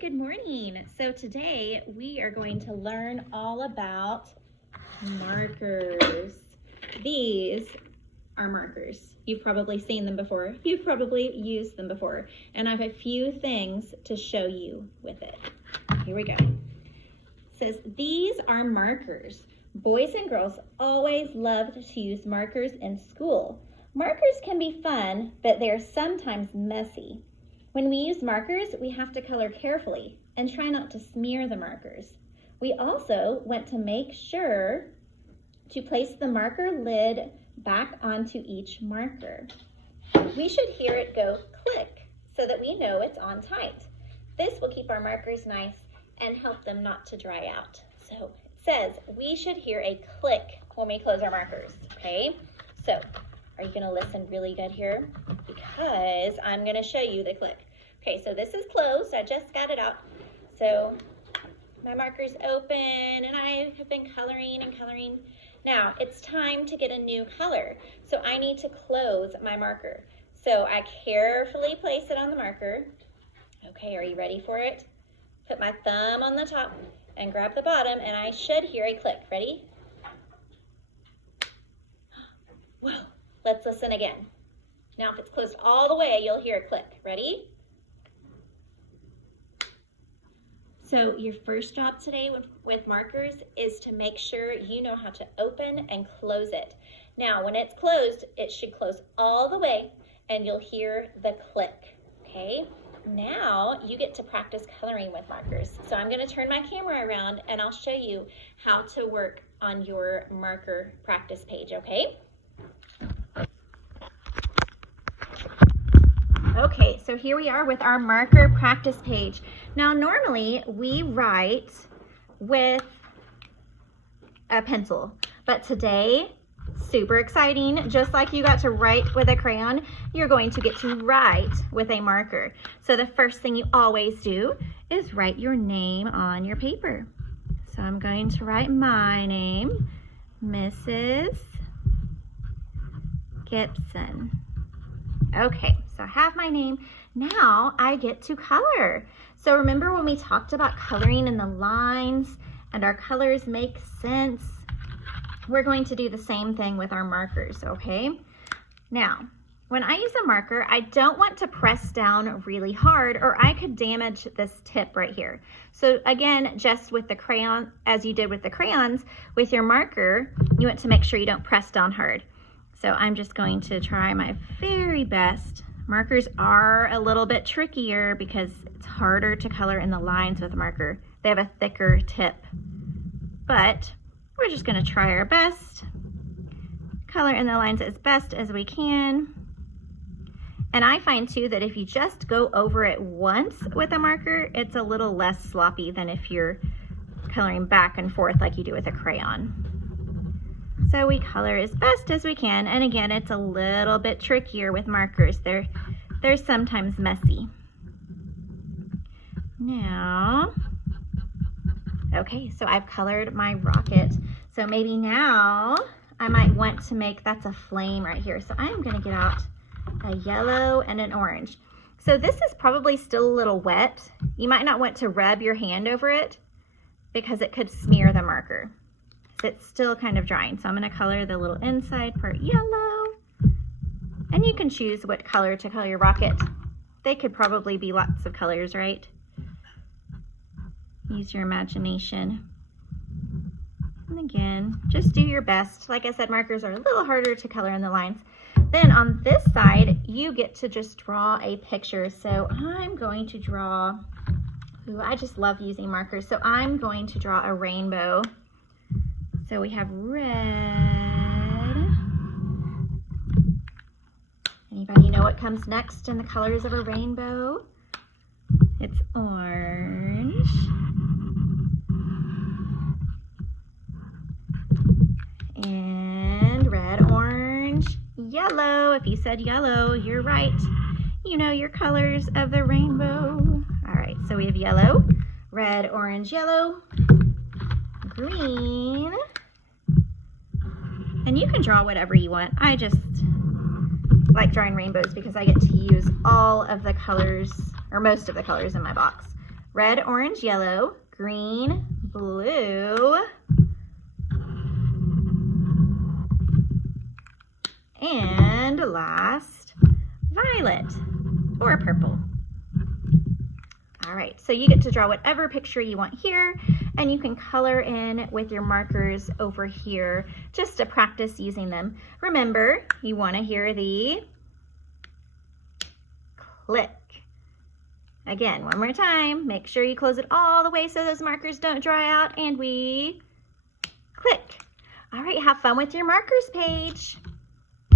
good morning. So today we are going to learn all about markers. These are markers. You've probably seen them before. You've probably used them before. And I have a few things to show you with it. Here we go. It says, these are markers. Boys and girls always loved to use markers in school. Markers can be fun, but they're sometimes messy. When we use markers, we have to color carefully and try not to smear the markers. We also want to make sure to place the marker lid back onto each marker. We should hear it go click so that we know it's on tight. This will keep our markers nice and help them not to dry out. So it says we should hear a click when we close our markers, okay? So are you gonna listen really good here? Because I'm gonna show you the click. Okay, so this is closed. I just got it out. So my marker's open and I have been coloring and coloring. Now it's time to get a new color. So I need to close my marker. So I carefully place it on the marker. Okay, are you ready for it? Put my thumb on the top and grab the bottom and I should hear a click. Ready? Whoa. Let's listen again. Now, if it's closed all the way, you'll hear a click. Ready? So your first job today with markers is to make sure you know how to open and close it. Now, when it's closed, it should close all the way and you'll hear the click, okay? Now you get to practice coloring with markers. So I'm gonna turn my camera around and I'll show you how to work on your marker practice page, okay? Okay, so here we are with our marker practice page. Now, normally we write with a pencil, but today, super exciting, just like you got to write with a crayon, you're going to get to write with a marker. So the first thing you always do is write your name on your paper. So I'm going to write my name, Mrs. Gibson. Okay, so I have my name. Now I get to color. So remember when we talked about coloring in the lines and our colors make sense? We're going to do the same thing with our markers, okay? Now, when I use a marker, I don't want to press down really hard or I could damage this tip right here. So again, just with the crayon, as you did with the crayons, with your marker, you want to make sure you don't press down hard. So I'm just going to try my very best. Markers are a little bit trickier because it's harder to color in the lines with a marker. They have a thicker tip, but we're just gonna try our best. Color in the lines as best as we can. And I find too that if you just go over it once with a marker, it's a little less sloppy than if you're coloring back and forth like you do with a crayon. So we color as best as we can, and again, it's a little bit trickier with markers. They're sometimes messy. Now, okay, so I've colored my rocket. So maybe now I might want to make, that's a flame right here. So I'm gonna get out a yellow and an orange. So this is probably still a little wet. You might not want to rub your hand over it because it could smear the marker. It's still kind of drying. So I'm gonna color the little inside part yellow. And you can choose what color to color your rocket. They could probably be lots of colors, right? Use your imagination. And again, just do your best. Like I said, markers are a little harder to color in the lines. Then on this side, you get to just draw a picture. So I'm going to draw, ooh, I just love using markers. So I'm going to draw a rainbow. So we have red. Anybody know what comes next in the colors of a rainbow? It's orange. And red, orange, yellow. If you said yellow, you're right. You know your colors of the rainbow. All right, so we have yellow, red, orange, yellow, green. And you can draw whatever you want. I just like drawing rainbows because I get to use all of the colors, or most of the colors in my box. red, orange, yellow, green, blue, and last, violet or purple. All right, so you get to draw whatever picture you want here, and you can color in with your markers over here just to practice using them. Remember, you want to hear the click. Again, one more time, make sure you close it all the way so those markers don't dry out, and we click. All right, have fun with your markers page.